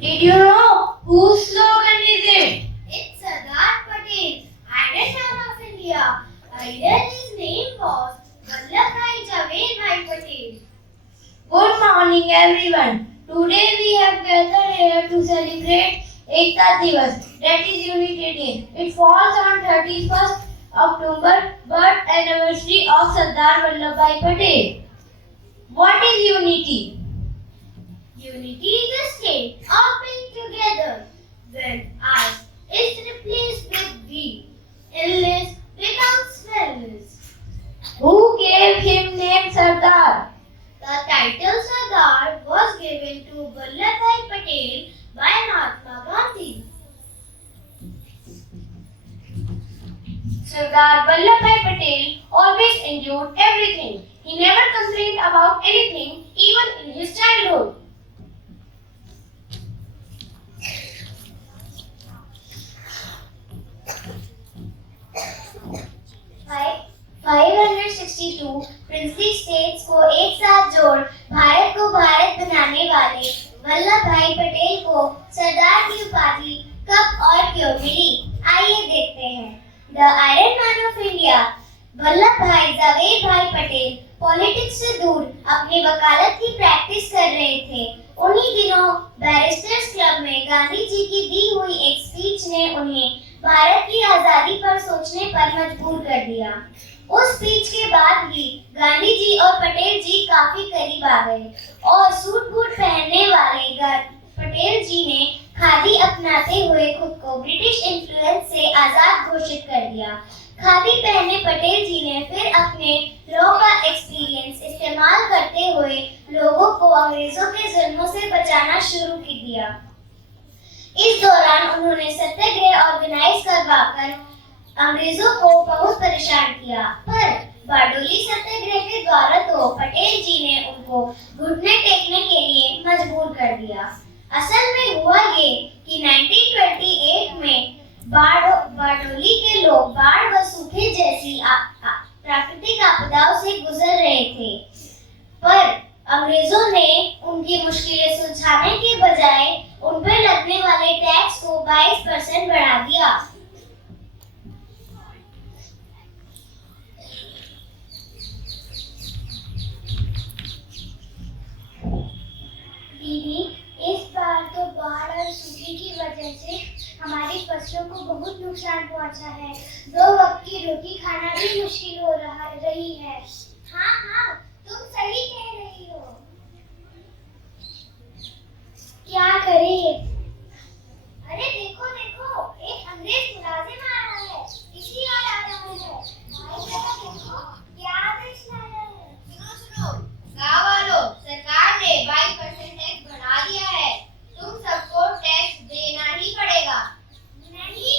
Did you know whose slogan is it? It's Sardar Patel, Iron Man of India. Earlier his name was Vallabhbhai Javed Patel. Good morning everyone. Today we have gathered here to celebrate Ekta Divas, that is Unity Day. It falls on 31st October, birth anniversary of Sardar Vallabhbhai Patel. What is unity? Unity is the state of being together. When I is replaced with we, illness becomes wellness. Who gave him name Sardar? The title Sardar was given to Vallabhbhai Patel by Mahatma Gandhi. Sardar Vallabhbhai Patel always endured everything. He never complained about anything, even in his childhood. Five 562 princely states को एक साथ जोड़ भारत को भारत बनाने वाले वल्लभ भाई पटेल को सरदार की उपाधि कब और क्यों मिली, आइए देखते हैं। The iron man of India Vallabh भाई जावेद भाई पटेल पॉलिटिक्स से दूर अपनी वकालत की प्रैक्टिस कर रहे थे। उन्हीं दिनों बैरिस्टर्स क्लब में गांधी जी की दी हुई एक स्पीच ने उन्हें भारत की आजादी पर सोचने पर मजबूर कर दिया। उस स्पीच के बाद ही गांधी जी और पटेल जी काफी करीब आ गए और सूट बूट पहनने वाले पटेल जी ने खादी अपनाते हुए खुद को ब्रिटिश इन्फ्लुएंस से आजाद घोषित कर दिया। खादी पहने पटेल जी ने फिर अपने लॉ का एक्सपीरियंस इस्तेमाल करते हुए लोगों को अंग्रेजों के जुल्मों से बचाना शुरू कर दिया। इस दौरान उन्होंने सत्याग्रह ऑर्गेनाइज करवाकर अंग्रेजों को बहुत परेशान किया, पर बारडोली सत्याग्रह के द्वारा तो पटेल जी ने उनको घुटने टेकने के लिए मजबूर कर दिया। असल में हुआ ये कि 1928 में बारडोली के लोग बाढ़ व सूखे जैसी प्राकृतिक आपदाओं से गुजर रहे थे, पर अंग्रेजों ने उनकी मुश्किलें सुलझाने के बजाय उन पर लगने वाले टैक्स को 22% बढ़ा दिया। दीदी, इस बार तो बाढ़ और सूखे की वजह से हमारी फसलों को बहुत नुकसान पहुंचा है। 2 वक्त की रोटी खाना भी मुश्किल हो रही है। हाँ, तुम सही कह रही हो। क्या करें? अरे देखो, एक अंग्रेज मुलाजिम आ रहा है, इसी ओर आ रहा है। भाई जरा देखो, क्या आदेश लाया है? सुनो, गाँव वालों, सरकार ने 22% टैक्स बढ़ा दिया है। तुम सबको टैक्स देना ही पड़ेगा। नहीं,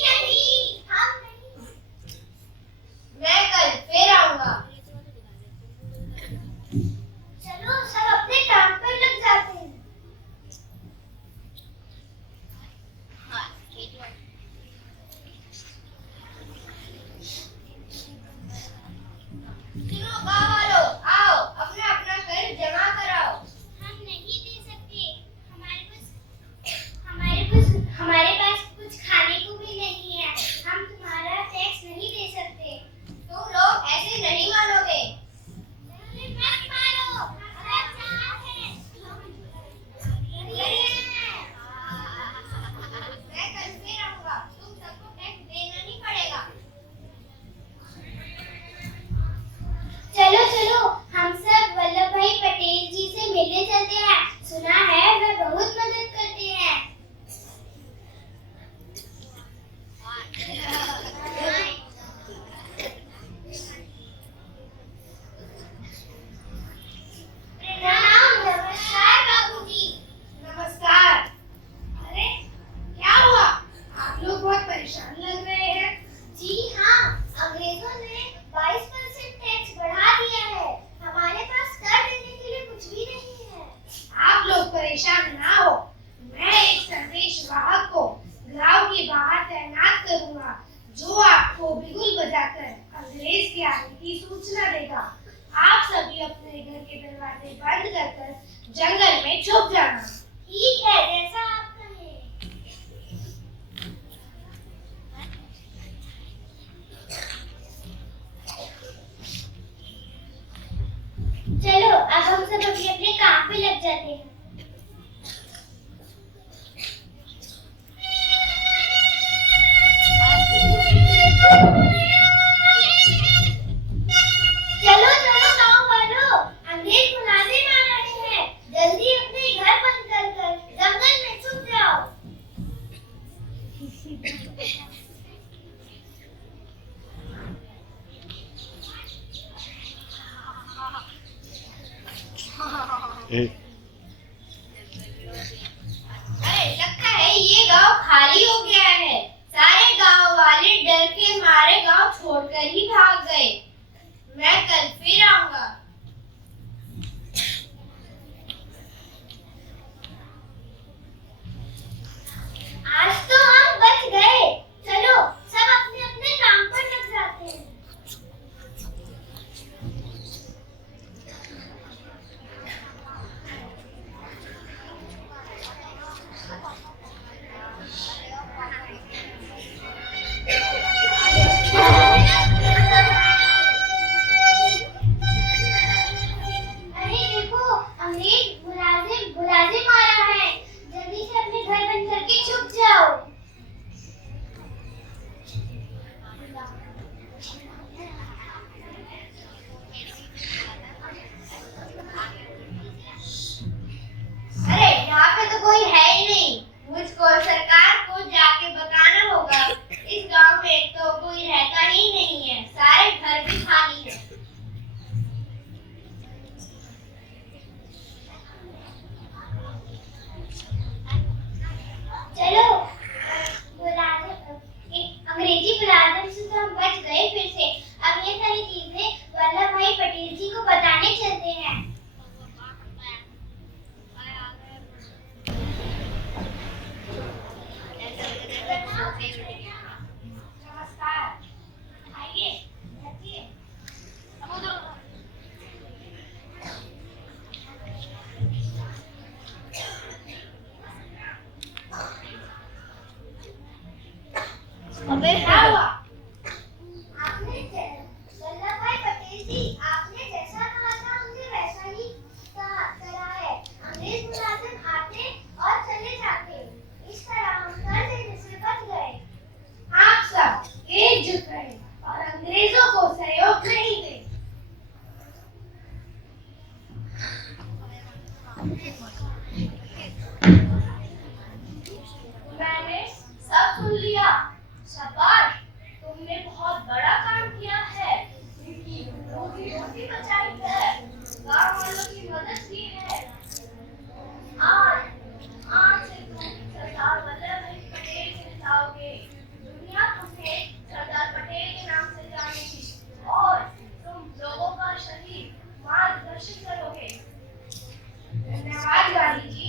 हम नहीं। मैं कल फिर आऊंगा। चलो सब अपने काम पर लग जाते हैं। सुनो गाँव वालों, आओ अपना अपना कर जमा कराओ। हम नहीं दे सकते, हमारे पास कुछ खाने को भी नहीं है। हम तुम्हारा टैक्स नहीं दे सकते। तुम लोग ऐसे नहीं मानोगे। मत मारो, मैं कल फिर आऊंगा। तुम सबको टैक्स देना ही पड़ेगा। चलो, हम सब वल्लभ भाई पटेल जी से मिलने चलते हैं। सुना है वे बहुत मदद करते हैं। नमस्कार बाबूजी। नमस्कार। अरे क्या हुआ? आप लोग बहुत परेशान लग रहे हैं। जी हाँ, अंग्रेजों ने 22% टैक्स बढ़ा दिया है। हमारे पास कर देने के लिए कुछ भी नहीं है। आप लोग परेशान ना हो, मैं एक संदेश वाहक को गांव के बाहर तैनात करूंगा, जो आपको बिगुल बजाकर अंग्रेज के आने की सूचना देगा। आप सभी अपने घर के दरवाजे बंद कर जंगल में छुप जाना। ठीक है, जैसा आप कहें। अरे लगता है ये गांव खाली हो गया है। सारे गांव वाले डर के मारे गांव छोड़कर ही भाग गए। मैं कल फिर आऊंगा। आज तो हम बच गए। चलो सब अपने अपने काम पर लग जाते हैं। अरे देखो, अंग्रेज मुलाजिम आ रहा है। जल्दी से अपने घर बंद करके छुप जाओ। अरे यहाँ पे तो कोई है ही नहीं। मुझको सरकार को जाके बताना होगा। इस गांव में तो कोई रहता ही नहीं है। सारे घर भी खाली है। चलो अंग्रेजी मुलाजिम से तो हम बच गए फिर से। अब ये सारी चीजें वल्लभ भाई पटेल जी को बताने चलते हैं। नमस्कार। आइए, बैठिए। अबे क्या हुआ? वल्लभ भाई पटेल जी, आपने जैसा कहा था हमने वैसा ही करा है। अंग्रेज मुलाजिम आते और चले जाते। इस तरह हम कर देने से बच गए। आप सब एकजुट रहे और अंग्रेजों को सहयोग नहीं दें। मैंने सब सुन लिया। शाबाश, तुमने बहुत बड़ा काम किया है। उनकी रोटी बचाई है। गांव वालों की मदद की है। आज से तुम सरदार वल्लभ भाई पटेल कहलाओगे। दुनिया तुम्हें सरदार पटेल के नाम से जानेगी और तुम लोगों का शहीद मार्गदर्शन करोगे। धन्यवाद Gandhi ji.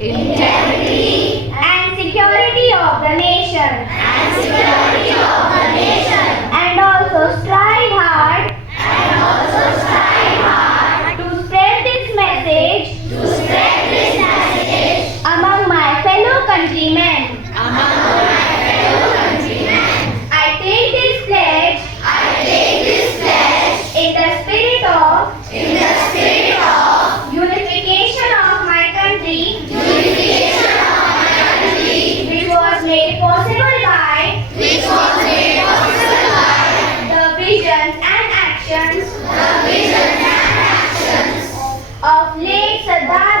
integrity, and security of the nation, and also strive hard to spread this message among my fellow countrymen. I take this pledge in the spirit of unification of my country, which was made possible by the visions and actions of late Sardar